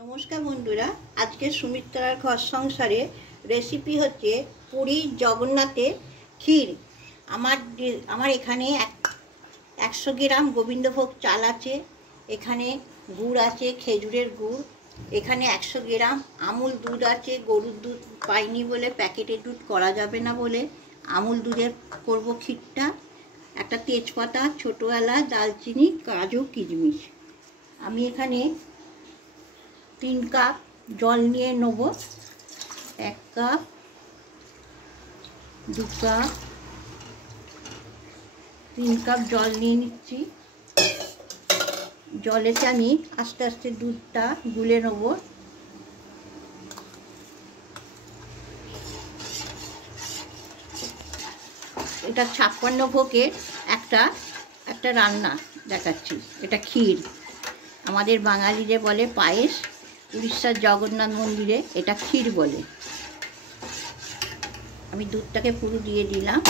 नमस्कार बंधुरा आज के सुमित्रार घर संसारे रेसिपि होच्छे पुरी जगन्नाथेर क्षीर। आमार एखाने 100 ग्राम गोविंदभोग चाल आछे, एखाने गुड़ आछे खेजुरेर गुड़, एखाने 100 ग्राम आमुल दूध आछे। गरुर दूध पाइनी बोले पैकेटेर दूध करा जाबे ना बोले आमुल दूधेर करब क्षीरटा। एक तेजपाता छोटो एलाच दालचिनी काजू किशमिश। आमी एखाने 3 कप जल निये नेब। 1 कप 2 कप 3 कप जल निये निচ্ছি। जलेते आमी आस्ते आस्ते दूधटा गुले नेब। এটা 56 ভোগের একটা রান্না দেখাচ্ছি। এটা ক্ষীর, আমাদের বাঙালিরে বলে পায়েস, উড়িষ্যার জগন্নাথ মন্দিরে এটা ক্ষীর বলে। আমি দুধটাকে পুরো দিয়ে দিলাম।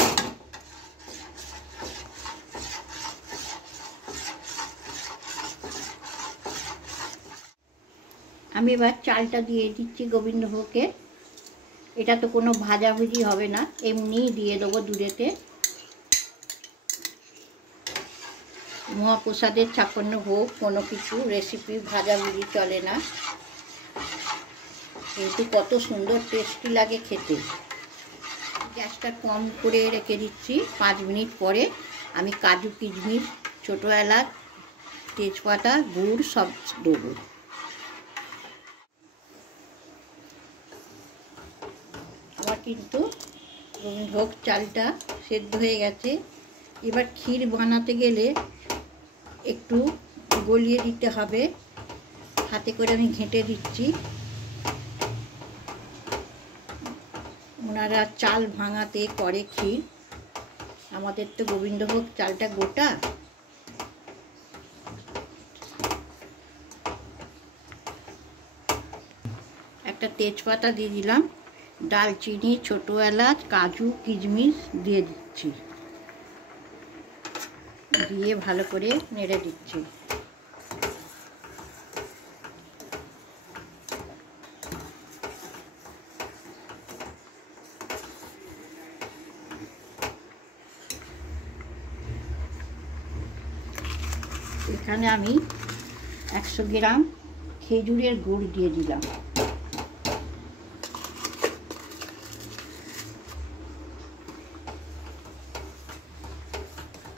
আমি এবার চালটা দিয়ে দিচ্ছি গোবিন্দভোগে। এটা তো কোনো ভাজাভুজি হবে না, এমনি দিয়ে দেবো দুধেতে। মহাপ্রসাদের 56 ভোগ কোনো কিছু রেসিপি ভাজাভুজি চলে না, কিন্তু কত সুন্দর টেস্টি লাগে খেতে। গ্যাসটা কম করে রেখে দিচ্ছি। 5 মিনিট পরে আমি কাজু কিশমিশ ছোটো এলাচ তেজপাতা গুড় সব দেবো। আমার কিন্তু গোবিন্দভোগ চালটা সেদ্ধ হয়ে গেছে। এবার ক্ষীর বানাতে গেলে একটু গলিয়ে দিতে হবে, হাতে করে আমি ঘেঁটে দিচ্ছি। ওনারা চাল ভাঙাতে করে ক্ষীর, আমাদের তো গোবিন্দভোগ চালটা গোটা। একটা তেজপাতা দিয়ে দিলাম, দালচিনি ছোটো এলাচ কাজু কিশমিশ দিয়ে দিচ্ছি, দিয়ে ভালো করে নেড়ে দিচ্ছি। এখানে আমি 100 গ্রাম খেজুরের গুড় দিয়ে দিলাম।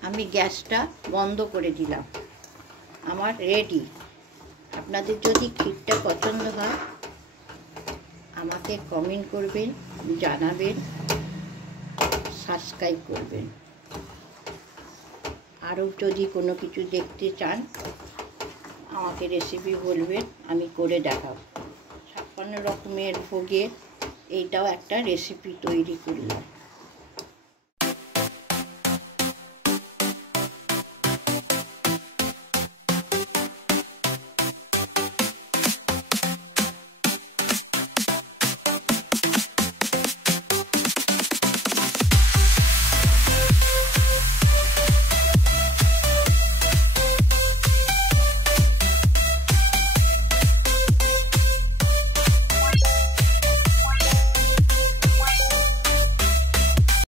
আমি গ্যাসটা বন্ধ করে দিলাম। আমার রেডি। আপনাদের যদি ক্ষীরটা পছন্দ হয় আমাকে কমেন্ট করবেন, জানাবেন, সাবস্ক্রাইব করবেন। আরও যদি কোনো কিছু দেখতে চান আমাকে রেসিপি বলবেন, আমি করে দেখাবো। 56 রকমের ভোগের এইটাও একটা রেসিপি তৈরি করলাম।